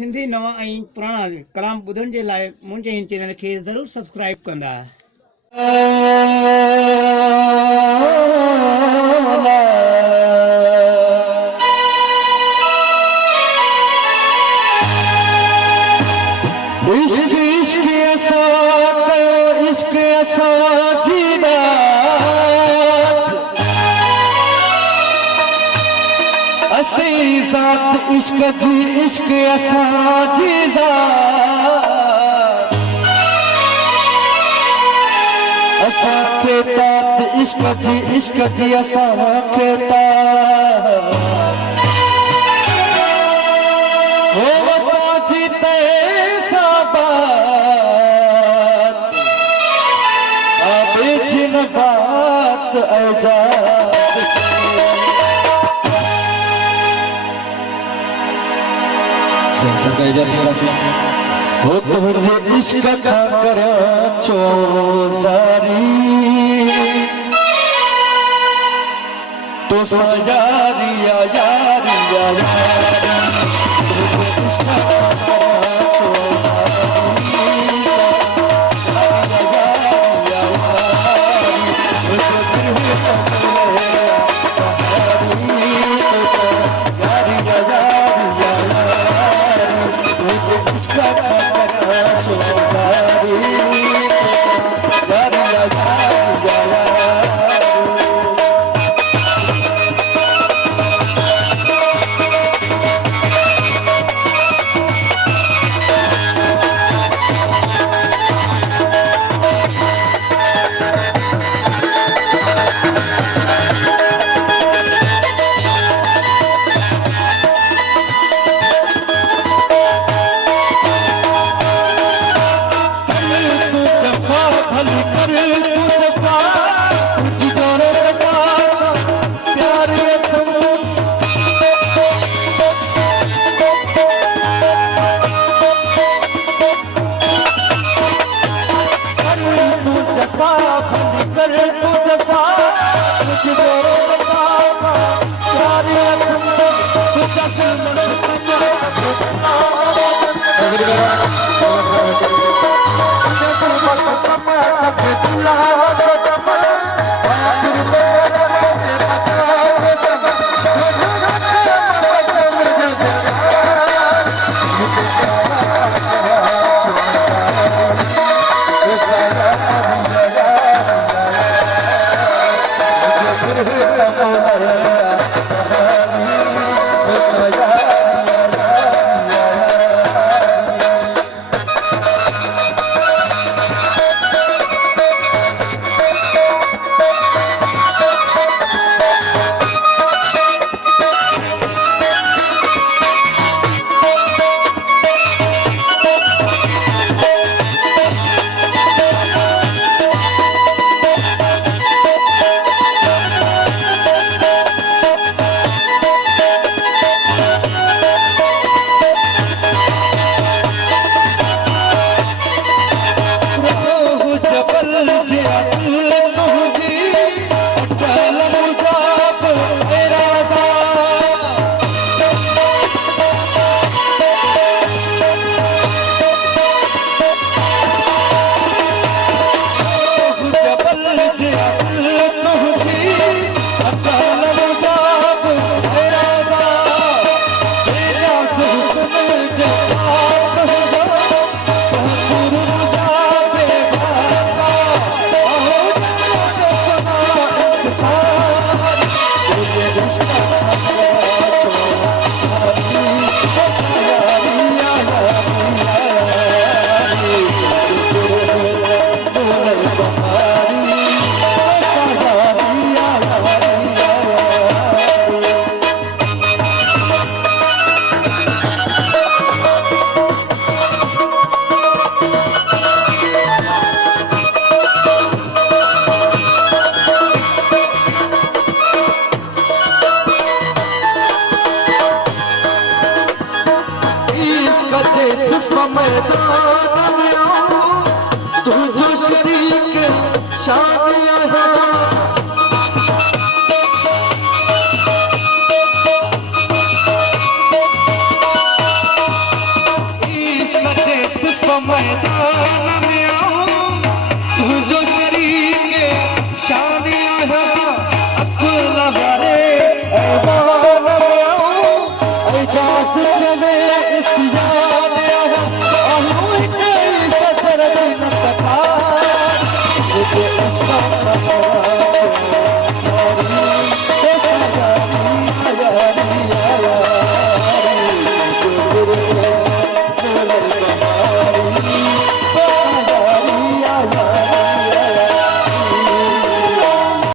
सिंधी नवा ऐं पुराणा कलाम ॿुधण जे लाइ मुंहिंजे हिन चैनल खे ज़रूरु सब्सक्राइब कंदा। इश्क जी इश्क असांजी ज़ात असांखे तात इश्क जी असांखे तात हो असांजी तैसां बात आबे जिन बात एजाज़ हो तुझे इश्क का करा चोज़ारी तो सजारी या यारी या यारी तुझे इश्क का करा चोज़ारी या यारी या यारी तुझे दिल का मैदान में तुझो शरीक शादी